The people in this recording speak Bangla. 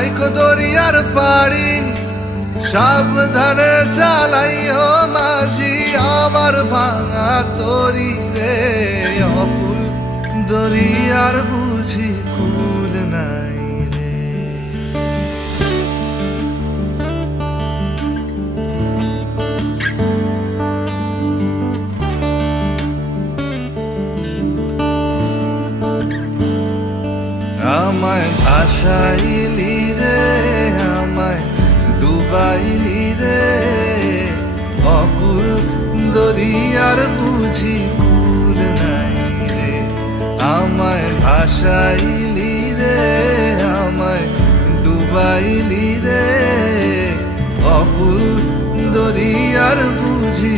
রাইকো দরিয়ার পাড়ি সাবধানে চালাইও মাঝি আমার ভাঙা তরি রে অকুল দরিয়ার বুঝি কুল নাই রে। আমায় ভাসাইলি রে আমায় ডুবাইলি রে অকুল দরিয়ার বুঝি কুল নাই রে। আমায় ভাসাইলি রে আমায় ডুবাইলি রে অকুল দরিয়ার বুঝি